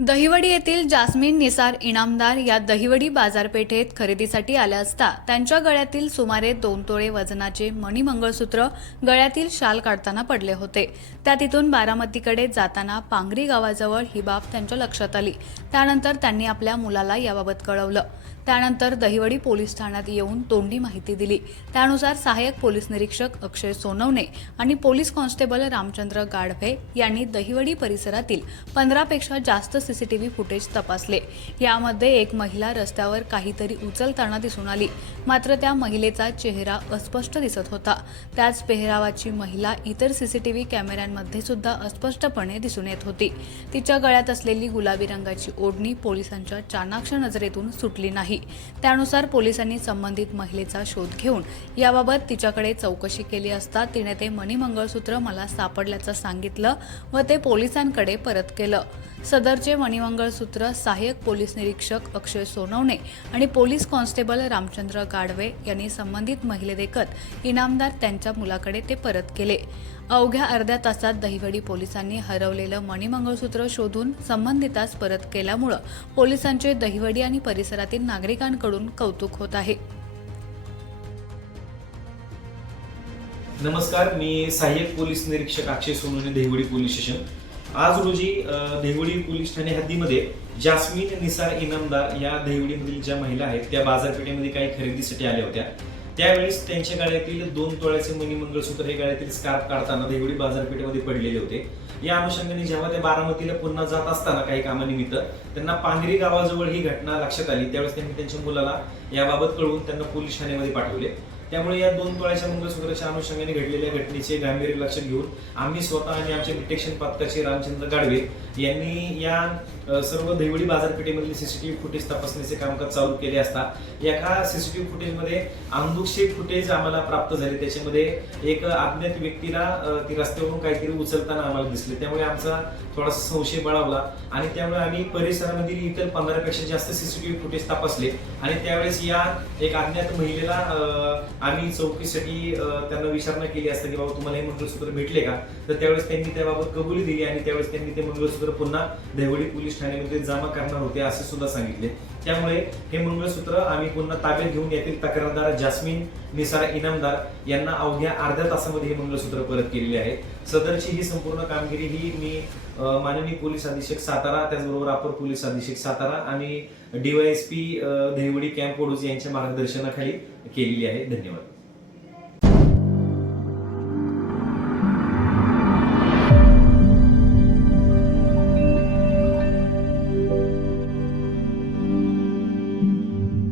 दहिवडी येथील जास्मिन निसार इनामदार या दहिवडी बाजारपेठेत खरेदीसाठी आल्या असता त्यांच्या गळ्यातील सुमारे दोन तोळे वजनाचे मणी मंगळसूत्र गळ्यातील शाल काढताना पडले होते. त्या तिथून बारामतीकडे जाताना पांगरी गावाजवळ ही बाब त्यांच्या लक्षात आली. त्यानंतर त्यांनी आपल्या मुलाला याबाबत कळवलं. त्यानंतर दहिवडी पोलीस ठाण्यात येऊन तोंडी माहिती दिली. त्यानुसार सहाय्यक पोलीस निरीक्षक अक्षय सोनवणे आणि पोलीस कॉन्स्टेबल रामचंद्र गाढवे यांनी दहिवडी परिसरातील पंधरापेक्षा जास्त सीसीटीव्ही फुटेज तपासले. यामध्ये एक महिला रस्त्यावर काहीतरी उचलताना दिसून आली. मात्र त्या महिलेचा चेहरा अस्पष्ट दिसत होता. त्याच पेहरावाची महिला इतर सीसीटीव्ही कॅमेऱ्यांमध्ये सुद्धा अस्पष्टपणे दिसून येत होती. तिच्या गळ्यात असलेली गुलाबी रंगाची ओढणी पोलिसांच्या चाणाक्ष नजरेतून सुटली नाही. त्यानुसार पोलिसांनी संबंधित महिलेचा शोध घेऊन याबाबत तिच्याकडे चौकशी केली असता तिने ते मणिमंगळसूत्र मला सापडल्याचं सांगितलं व ते पोलिसांकडे परत केलं. सदरचे मणिमंगळसूत्र सहाय्यक पोलीस निरीक्षक अक्षय सोनवणे आणि पोलीस कॉन्स्टेबल रामचंद्र गाढवे यांनी संबंधित महिलेदेखत इनामदार त्यांच्या मुलाकडे ते परत केले. अवघ्या अर्ध्या तासात दहिवडी पोलिसांनी हरवलेलं मणिमंगळसूत्र शोधून संबंधितास परत केल्यामुळं पोलिसांचे दहिवडी आणि परिसरातील नागरिकांकडून कौतुक होत आहे. नमस्कार मी सहाय्यक पोलीस निरीक्षक अक्षय सोनवणे दहिवडी पोलीस स्टेशन. आज रोजी देवळी पोलीस ठाणे हद्दीमध्ये जास्मिन निसार इनामदार या देवळीमधील ज्या महिला आहेत त्या बाजारपेठेमध्ये काही खरेदीसाठी आल्या होत्या. त्यावेळेस त्यांच्या गाड्यातील दोन तोळ्याचे मणी मंगळसूत्र हे गाड्यातील स्कार्फ काढताना देवळी बाजारपेठेमध्ये पडलेले होते. या अनुषंगाने जेव्हा ते बारामतीला पुन्हा जात असताना काही कामानिमित्त त्यांना पांगरी गावाजवळ ही घटना लक्षात आली त्यावेळेस त्यांनी त्यांच्या मुलाला याबाबत कळवून त्यांना पोलीस ठाण्यामध्ये पाठवले. त्यामुळे या दोन तोळ्याच्या मंगळसूत्राच्या अनुषंगाने घडलेल्या घटनेचे गांभीर्य लक्षात घेऊन आम्ही स्वतः आणि आमचे डिटेक्शन पथकाचे रामचंद्र गाडवे यांनी या सर्व देवळी बाजारपेठेमधील सीसीटीव्ही फुटेज तपासण्याचे कामकाज चालू केले असता एका सीसीटीव्ही फुटेजमध्ये अंदुकशे फुटेज आम्हाला प्राप्त झाले. त्याच्यामध्ये एक अज्ञात व्यक्तीला ती रस्त्यावरून काहीतरी उचलताना आम्हाला दिसले. त्यामुळे आमचा थोडासा संशय बळावला आणि त्यामुळे आम्ही परिसरामधील इतर पंधरापेक्षा जास्त सीसीटीव्ही फुटेज तपासले. आणि त्यावेळेस या एक अज्ञात महिलेला आम्ही चौकीसाठी त्यांना विचारणा केली असता की बाबा तुम्हाला हे मंगळसूत्र भेटले का? तर त्यावेळेस त्यांनी त्याबाबत कबुली दिली आणि त्यावेळेस त्यांनी ते मंगळसूत्र पुन्हा देवडी पोलीस ठाण्यामध्ये जमा करणार होते असे सुद्धा सांगितले. त्यामुळे हे मंगळसूत्र आम्ही पुन्हा ताब्यात घेऊन यातील तक्रारदार जास्मिन निसार इनामदार यांना अवघ्या अर्ध्या तासामध्ये हे मंगळसूत्र परत केलेले आहे. सदरची ही संपूर्ण कामगिरी ही मी माननीय पोलीस अधीक्षक सातारा त्याचबरोबर अपर पोलीस अधीक्षक सातारा आणि डीवायएसपी देवडी कॅम्प ओडूज यांच्या मार्गदर्शनाखाली केलेली आहे. धन्यवाद.